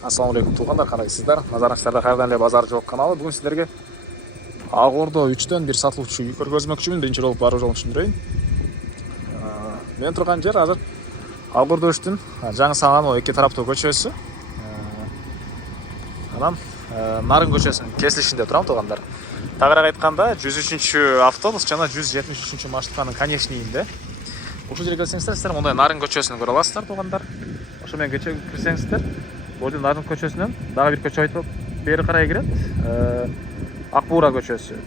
Ассалаумағалейкум туғандар, қалайсыздар? Назарыңыздарда қайырдан эле базар жоқ каналы. Бүгін сіздерге Ак Ордо 3-төн бир сатылуучу үй көргөзмөкчүмүн. Биринчи болуп баруу жолун түшүндүрөйүн. Мен турган жер азыр Ак Ордо 3-түн жаңы салган эки тараптуу көчөсү. Анан Нарын көчөсүнүн кесилишинде турам туғандар. Тагыраак айтканда 103-чү автобус жана 173-чү маршрутканын конечныйинде. Ушул жерге келсеңиздер, сиздер мындай Нарын көчөсүн көрө аласыздар туғандар. Ошо менен көчөгө кирсеңиздер, бул Нарын көчөсүнөн дагы бир көчө айтып бери карай кирет. Ак Буура көчөсү.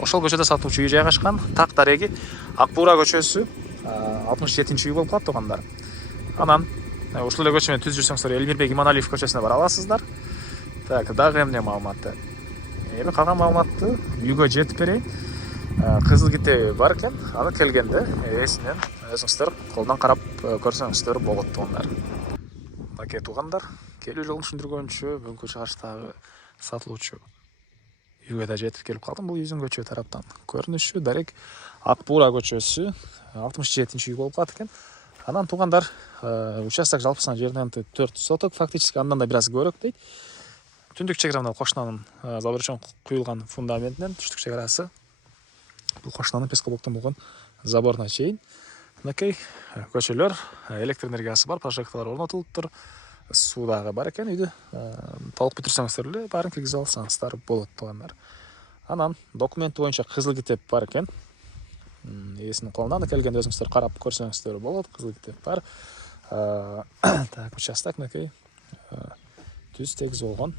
Ошол көчөдө сатуучу үй жайгашкан. Так дареги Ак Буура көчөсү 67-чи үй болуп калат туғандар. Анан ушул эле көчө менен түз жүрсөңүздөр Элмирбек Иманалиев көчөсүнө бара аласыздар. Так, дагы эмне маалыматты? Эми калган маалыматты үйгө жетип берейин. Кызыл китеби бар экен. Аны келгенде эсинен өзүңүздөр колдон карап көрсөңүздөр болот туғандар. Мынакей туғандар, келүү жолун түшүндүргөнчө бүгүнкү чыгыштагы сатылуучу үйгө да жетип келип калдым. Бул үйдүн көчө тараптан көрүнүшү дарек Ак Буура көчөсү 67-чи үй болуп калат экен. Анан туғандар, участок жалпысынан жеринен 4 соток, фактически андан да бир аз көбүрөөк дейт. Түндүк чегара кошунанын заборчон куюлган фундаментинен түштүк чегарасы бул кошунанын пескоблоктон болгон заборуна чейин. Мынакей көчөлөр, электр энергиясы бар, прожекторлор орнотулуптур. Суу дагы бар экен. Үйдү толук бүтүрсөңүздөр эле баарын киргизип алсаңыздар болот тугандар. Анан документи боюнча кызыл китеп бар экен. Ээсинин колунан келгенде өзүңүздөр карап көрсөңүздөр болот. Кызыл китеп бар. Так, участок мынакей түз тегиз болгон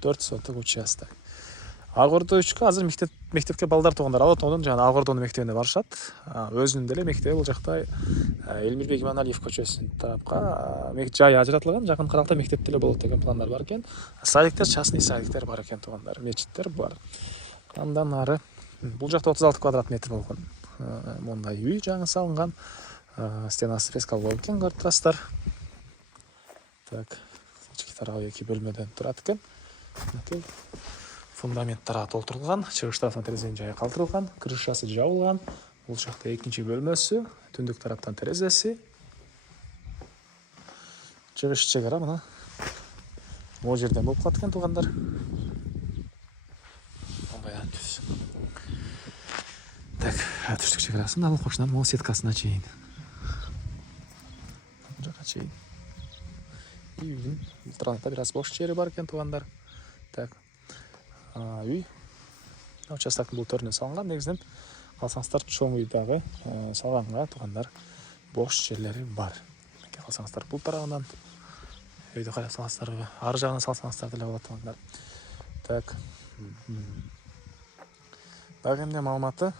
4 соток участок. Ак Ордо 3-кө азыр мектепке балдар туғандар алып отондон жана Ак Ордонун мектебине барышат. Өзүнүн деле мектеби бул жакта Элмирбек Иманалиев көчөсүнүн тарапка жай ажыратылган, жакын каракта мектеп деле болот деген пландар бар экен. Садиктер, частный садиктер бар экен туғандар, мечиттер бар. Андан ары бул жакта 36 квадрат метр болгон мондай үй жаңы салынган. Стенасы фрескалуу болуп экен, көрүп турасыздар. Так, ички тарабы 2 бөлмөдөн турат экен. Фундаменттары толтурулган, чыгыш тараптан терезенин жайы калтырылган, крышасы жабылган. Бул жакта экинчи бөлмөсү, түндүк тараптан терезеси. Чыгыш чегара мына могу жерден болуп калат экен тугандар. Мондай түз. Так, түштүк чегарасы мына кошунан могу сеткасына чейин. Жака чейин. Үйдүн турганда бир аз бош жери бар экен тугандар. Так. Үй участоктун бул төрүнө салынган. Негизинен калсаңыздар чоң үй дагы салганга тугандар бош жерлери бар. Калсаңыздар бул тарабынан үйдү карасаңыздар, ар жагына салсаңыздар деле болот тугандар. Так. Дагы эмне маалыматы?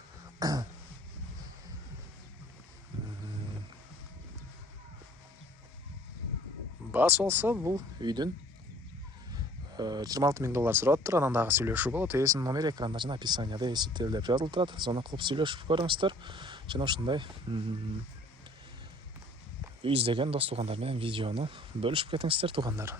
Бас болсо бул үйдүн $26,000 сураттыр. Анан дагы сүйлөшүү болот. Ээсинин номери экранда жана описанияда эсептелип деп жазылып турат. Сону кылып сүйлөшүп көрүңүздөр. Жана ушундай үй издеген дос тугандар менен видеону бөлүшүп кетиңиздер тугандар.